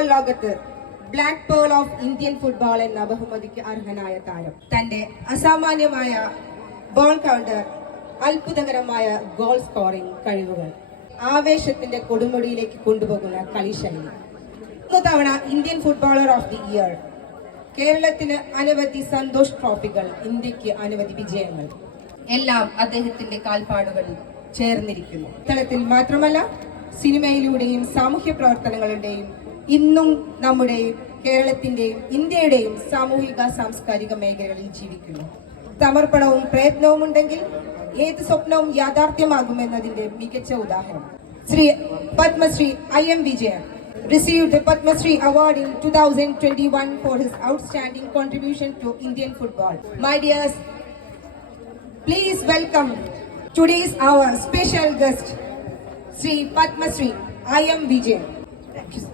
Football ലോകത്ത് black pearl of Indian football എന്ന ബഹുമതിക്ക് അർഹനായ താരം. തന്റെ അസാമാന്യമായ ബോൾ കൗണ്ടർ, അത്ഭുതകരമായ ഗോൾ സ്കോറിംഗ് കഴിവുകൾ, ആവേശത്തിന്റെ കൊടുമുടിയിലേക്ക് കൊണ്ടുപോകുന്ന കളിശൈലി, 3 തവണ Indian footballer of the year, കേരളത്തിന് അനവധി സന്തോഷ് ട്രോഫികൾ, ഇന്ത്യക്ക് അനവധി വിജയങ്ങൾ, എല്ലാം അദ്ദേഹത്തിന്റെ കാൽപ്പാടുകളിൽ ചേർന്നിരിക്കുന്നു. തലത്തിൽ മാത്രമല്ല, സിനിമയിലൂടെയും സാമൂഹ്യ പ്രവർത്തനങ്ങളുടെയും ഇന്നും നമ്മുടെ കേരളത്തിന്റെയും ഇന്ത്യയുടെയും സാമൂഹിക സാംസ്കാരിക മേഖലകളിൽ ജീവിക്കുന്നു. സമർപ്പണവും പ്രയത്നവും ഉണ്ടെങ്കിൽ ഏത് സ്വപ്നവും യാഥാർത്ഥ്യമാകുമെന്നതിന്റെ മികച്ച ഉദാഹരണം. Shri Padmashri I.M. Vijayan received the Padma Shri Award in 2021 for his outstanding contribution to Indian football. My dears, please welcome today's our special guest, Sri Padma Shri I.M. Vijayan. Thank you.